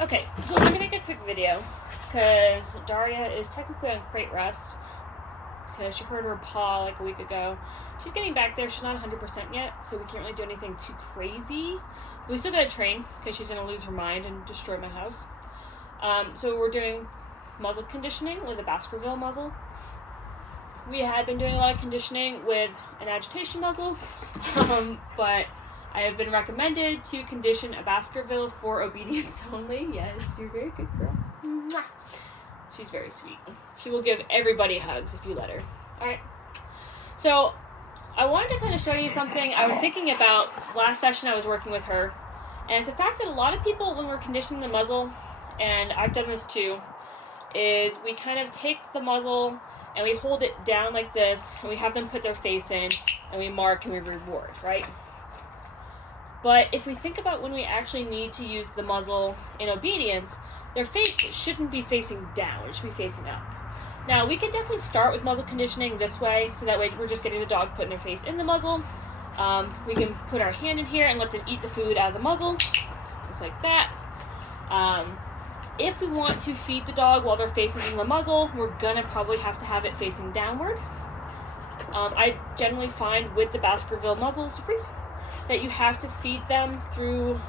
Okay, so I'm going to make a quick video because Daria is technically on crate rest because she hurt her paw like a week ago. She's getting back there. She's not 100% yet, so we can't really do anything too crazy. But we still got to train because she's going to lose her mind and destroy my house. So we're doing muzzle conditioning with a Baskerville muzzle. We had been doing a lot of conditioning with an agitation muzzle, but I have been recommended to condition a Baskerville for obedience only. Yes, you're a very good girl. Mwah. She's very sweet. She will give everybody hugs if you let her. Alright. So, I wanted to kind of show you something I was thinking about last session I was working with her. And it's the fact that a lot of people, when we're conditioning the muzzle, and I've done this too, is we kind of take the muzzle and we hold it down like this, and we have them put their face in, and we mark and we reward, right? But if we think about when we actually need to use the muzzle in obedience, their face shouldn't be facing down, it should be facing up. Now, we can definitely start with muzzle conditioning this way, so that way we're just getting the dog putting their face in the muzzle. We can put our hand in here and let them eat the food out of the muzzle, just like that. If we want to feed the dog while their face is in the muzzle, we're gonna probably have to have it facing downward. I generally find with the Baskerville muzzles that you have to feed them through,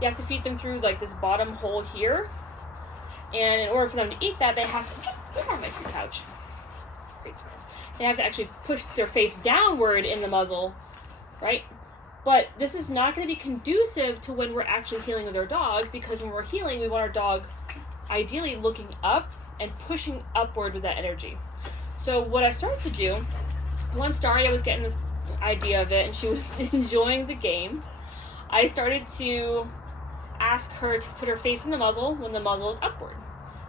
you have to feed them through like this bottom hole here. And in order for them to eat that, they have to, get on my tree couch. They have to actually push their face downward in the muzzle, right? But this is not going to be conducive to when we're actually healing with our dog, because when we're healing, we want our dog ideally looking up and pushing upward with that energy. So what I started to do, once Daria was getting the idea of it and she was enjoying the game, I started to ask her to put her face in the muzzle when the muzzle is upward.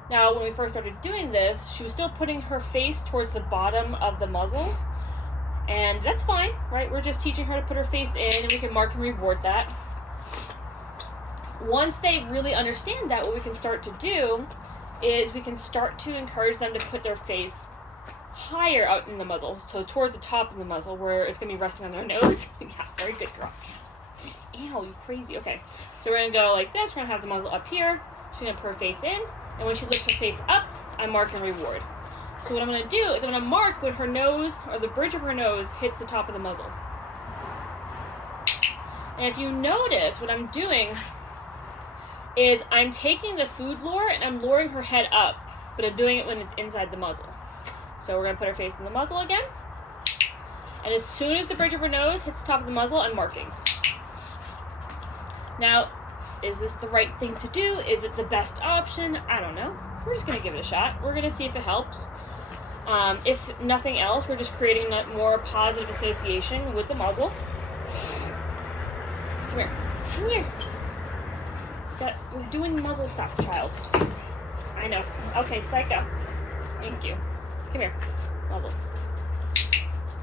Now, when we first started doing this, she was still putting her face towards the bottom of the muzzle, and that's fine, right? We're just teaching her to put her face in, and we can mark and reward that. Once they really understand that, what we can start to do is we can start to encourage them to put their face higher out in the muzzle, so towards the top of the muzzle, where it's going to be resting on their nose. Yeah, very good girl. Ew, you crazy. Okay, so we're going to go like this. We're going to have the muzzle up here. She's going to put her face in, and when she lifts her face up, I mark and reward. So what I'm going to do is I'm going to mark when her nose, or the bridge of her nose, hits the top of the muzzle. And if you notice, what I'm doing is I'm taking the food lure and I'm luring her head up, but I'm doing it when it's inside the muzzle. So we're going to put her face in the muzzle again. And as soon as the bridge of her nose hits the top of the muzzle, I'm marking. Now, is this the right thing to do? Is it the best option? I don't know. We're just going to give it a shot. We're going to see if it helps. If nothing else, we're just creating a more positive association with the muzzle. Come here. Come here. We're doing muzzle stuff, child. I know. Okay, psycho. Thank you. Come here. Muzzle.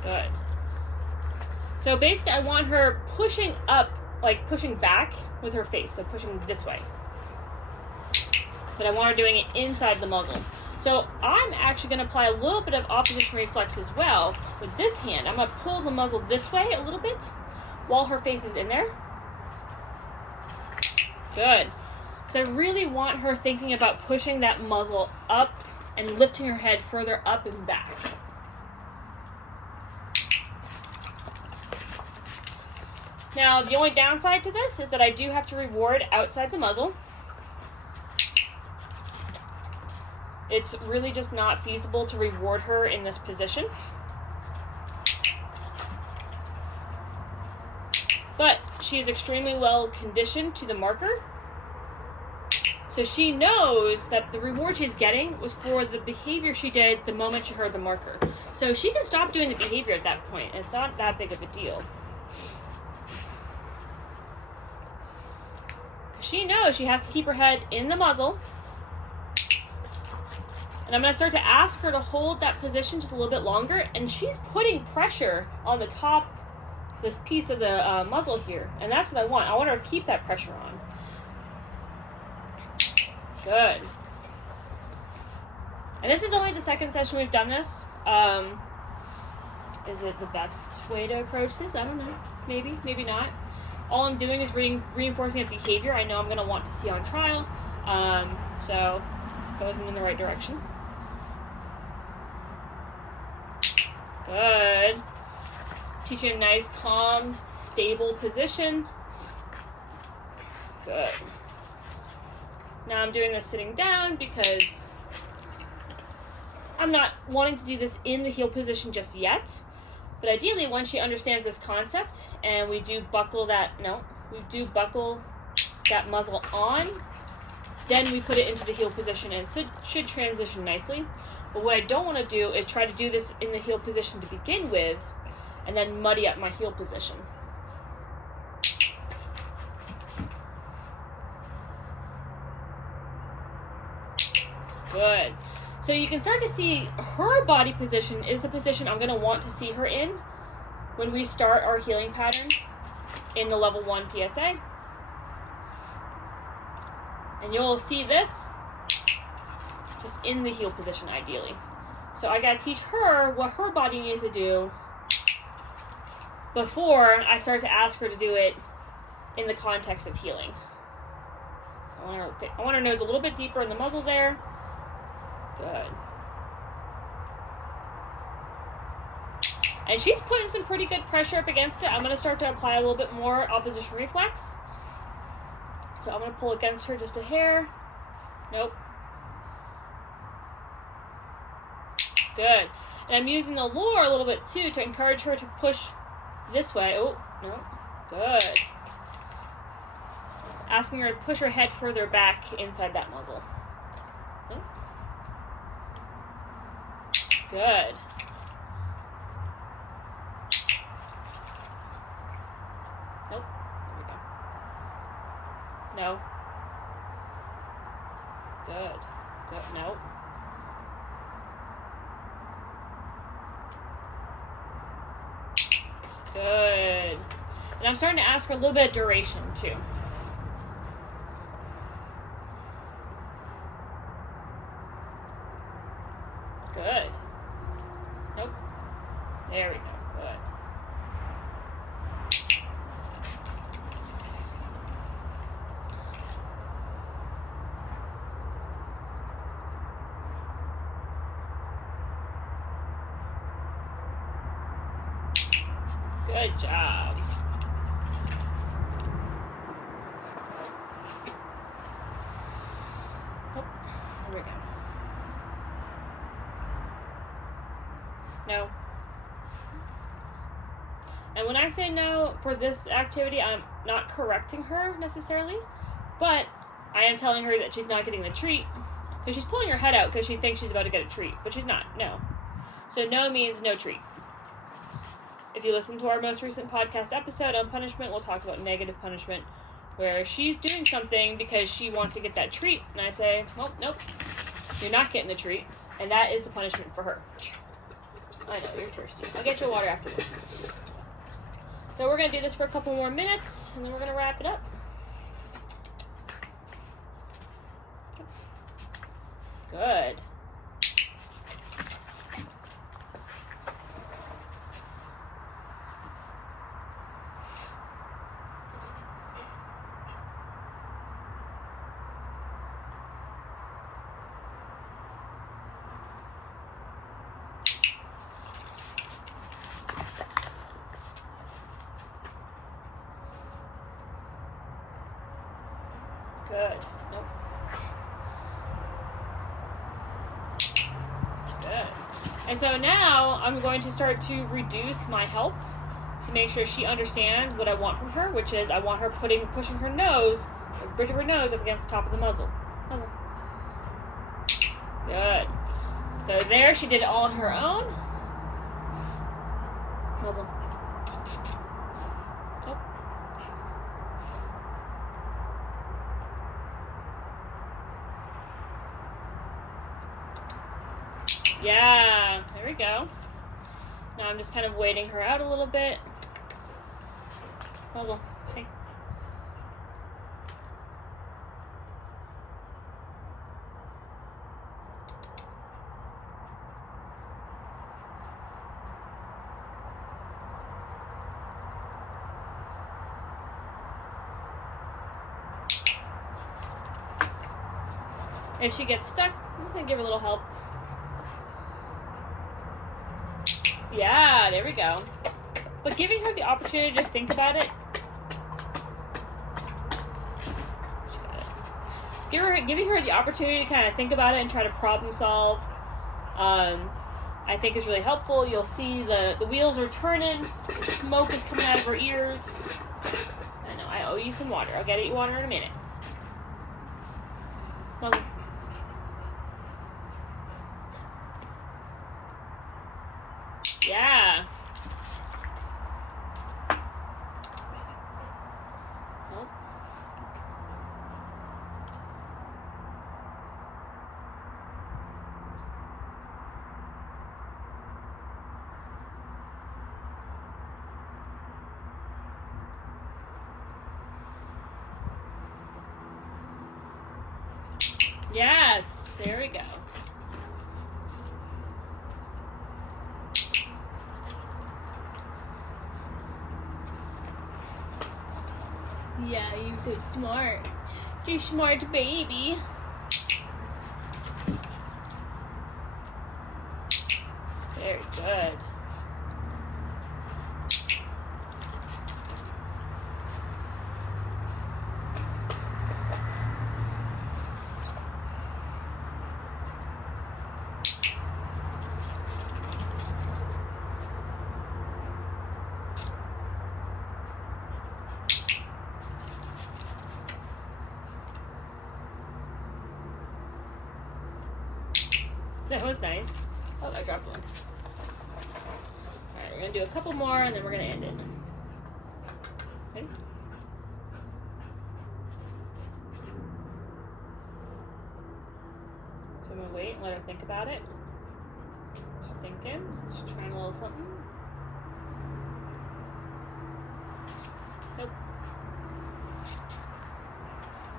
Good. So basically, I want her pushing up, like pushing back with her face. So pushing this way. But I want her doing it inside the muzzle. So I'm actually going to apply a little bit of opposition reflex as well with this hand. I'm going to pull the muzzle this way a little bit while her face is in there. Good. So I really want her thinking about pushing that muzzle up and lifting her head further up and back. Now, the only downside to this is that I do have to reward outside the muzzle. It's really just not feasible to reward her in this position. But she is extremely well conditioned to the marker. So she knows that the reward she's getting was for the behavior she did the moment she heard the marker. So she can stop doing the behavior at that point. It's not that big of a deal. She knows she has to keep her head in the muzzle. And I'm going to start to ask her to hold that position just a little bit longer. And she's putting pressure on the top, this piece of the muzzle here. And that's what I want. I want her to keep that pressure on. Good. And this is only the second session we've done this. Is it the best way to approach this? I don't know. Maybe, maybe not. All I'm doing is reinforcing a behavior I know I'm going to want to see on trial. So I suppose I'm in the right direction. Good. Teaching a nice, calm, stable position. Good. Now I'm doing this sitting down because I'm not wanting to do this in the heel position just yet. But ideally, once she understands this concept and we do buckle that muzzle on, then we put it into the heel position and it should transition nicely. But what I don't want to do is try to do this in the heel position to begin with and then muddy up my heel position. Good. So you can start to see her body position is the position I'm going to want to see her in when we start our healing pattern in the level 1 PSA. And you'll see this just in the heel position ideally. So I got to teach her what her body needs to do before I start to ask her to do it in the context of healing. So I want her nose a little bit deeper in the muzzle there. Good. And she's putting some pretty good pressure up against it. I'm going to start to apply a little bit more opposition reflex. So I'm going to pull against her just a hair. Nope. Good. And I'm using the lure a little bit too to encourage her to push this way. Oh, no. Good. Asking her to push her head further back inside that muzzle. Oh. Good. Nope. There we go. No. Good. Good. Nope. Good. And I'm starting to ask for a little bit of duration too. Good. Nope. There we go. Good. Good job. Oh, there we go. No. And when I say no for this activity, I'm not correcting her necessarily, but I am telling her that she's not getting the treat because she's pulling her head out because she thinks she's about to get a treat, but she's not. No. So no means no treat. If you listen to our most recent podcast episode on punishment, we'll talk about negative punishment, where she's doing something because she wants to get that treat, and I say, well, nope, you're not getting the treat, and that is the punishment for her. I know, you're thirsty. I'll get you water after this. So we're going to do this for a couple more minutes, and then we're going to wrap it up. Good. Good. Nope. Good. And so now I'm going to start to reduce my help to make sure she understands what I want from her, which is I want her pushing her nose, the bridge of her nose up against the top of the muzzle. Muzzle. Good. So there, she did it all on her own. Muzzle. Nope. Yeah, there we go. Now I'm just kind of waiting her out a little bit. Muzzle, hey. If she gets stuck, I'm gonna give her a little help. Yeah, there we go. But giving her the opportunity to think about it. She got it. Giving her the opportunity to kind of think about it and try to problem solve, I think is really helpful. You'll see the wheels are turning, the smoke is coming out of her ears. I know, I owe you some water. I'll get you water in a minute. Muzzle. Yeah. Nope. Yes, there we go. Yeah, you're so smart. You're smart, baby. Very good. That was nice. Oh, I dropped one. Alright, we're going to do a couple more and then we're going to end it. Okay. So I'm going to wait and let her think about it. Just thinking. Just trying a little something. Nope.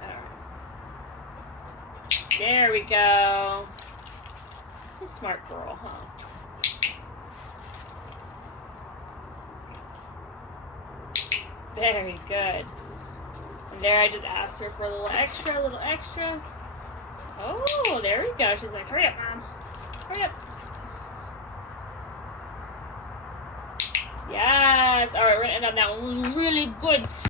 Alright. There we go. A smart girl, huh? Very good. And there I just asked her for a little extra, Oh, there we go. She's like, hurry up, Mom. Hurry up. Yes. All right, we're going to end on that one. Really good.